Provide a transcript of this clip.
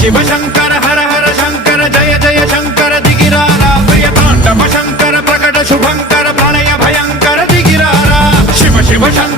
शिव शंकर हर हर शंकर जय जय शंकर दिगिरारा प्रिय तांडव शंकर प्रकट शुभंकर प्रलय भयंकर दिगिरारा शिव शिव शंकर